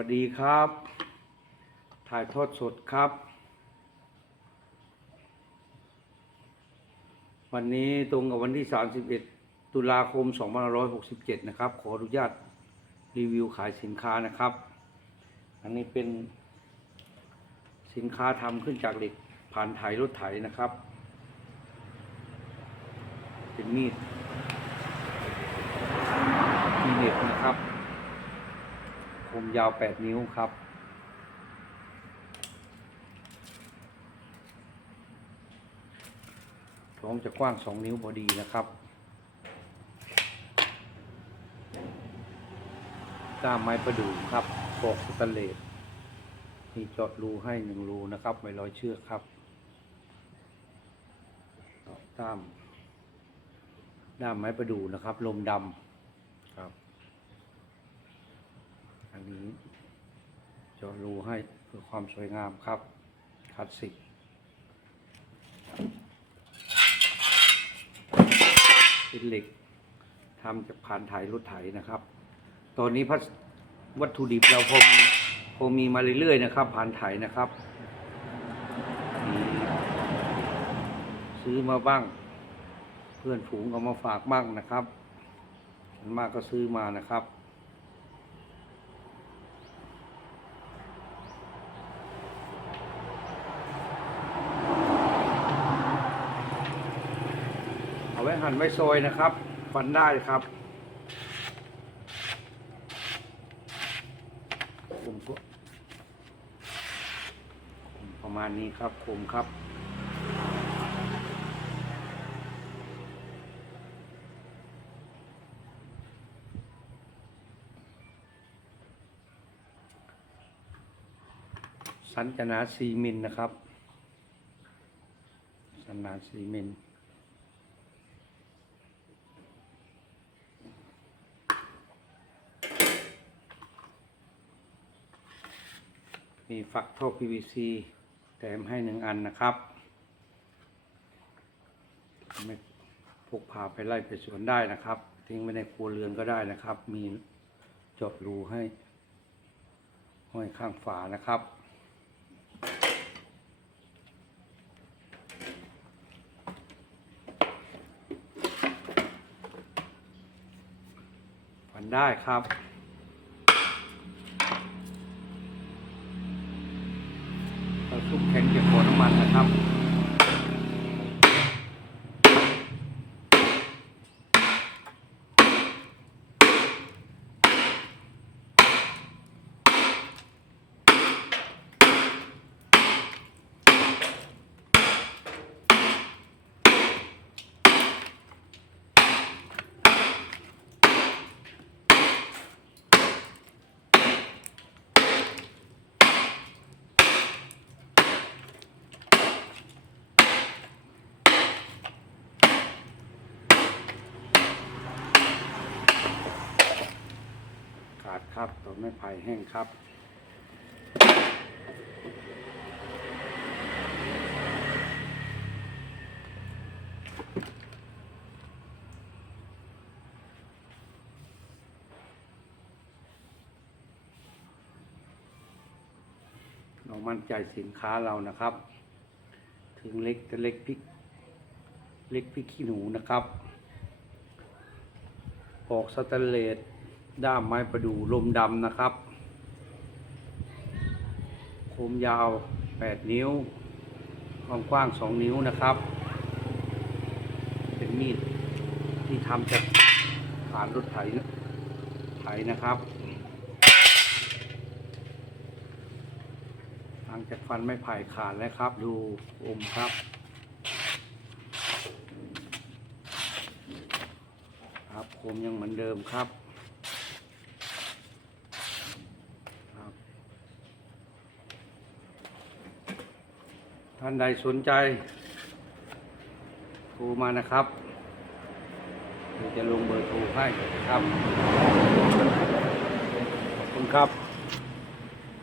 วัสดีครับ ถ่ายทอดสดครับ วันนี้ตรงกับวันที่ 31 ตุลาคม 2567 นะครับ ขออนุญาตรีวิวขายสินค้านะครับ อันนี้เป็นสินค้าทำขึ้นจากเหล็กผ่านไถรถไถนะครับ เป็นมีดมีเหล็กนะครับ มยาว 8 นิ้วครับท้องจะกว้าง 2 นิ้วพอดีนะครับก้ามไม้ประดู่ครับปอกสแตนเลสมีเจาะรูให้หนึ่งรูนะครับไม่ร้อยเชือกครับด้ามด้ามไม้ประดู่นะครับ ลมดำครับันนี้ จะรูให้เพื่อความสวยงามครับคลาสสิกเป็นเหล็กทำจากผ่านไถรถไถนะครับ ตอนนี้พัสวัตถุดิบเราพอมีพอมีมาเรื่อยๆนะครับ ผ่านไถนะครับซื้อมาบ้าง เพื่อนฝูงเอามาฝากบ้างนะครับมากก็ซื้อมานะครับ ไว้หั่นไว้ซอยนะครับ ฟันได้ครับคมคมประมาณนี้ครับคมครับสันจนาซีมินนะครับ สันนาซีมิน มีฝักท่อ PVC แถมให้หนึ่งอันนะครับไม่พกพาไปไล่ไปสวนได้นะครับ ทิ้งไว้ในครัวเรือนก็ได้นะครับ มีจาะรูให้ห้อยข้างฝานะครับฟันได้ครับ เรา ทุกแข็งเก็บหัวน้ำมันนะครับ ขาด ครับตัวไม้ไผ่แห้งครับเรามั่นใจสินค้าเรานะครับ ถึงเล็กแต่เล็กพริก เล็กพริกขี้หนูนะครับปอกสแตนเลส ด้ามไม้ประดู่ลมดำนะครับ โคมยาว 8 นิ้ว ความกว้าง 2 นิ้วนะครับ เป็นมีดที่ทำจากฐานรถไถไถนะครับหลังจากฟันไม่ไผ่ขาดแล้วครับ ดูอมครับครับคมยังเหมือนเดิมครับ ท่านใดสนใจโทรมานะครับเดี๋ยวจะลงเบอร์โทรให้ครับ ขอบคุณครับ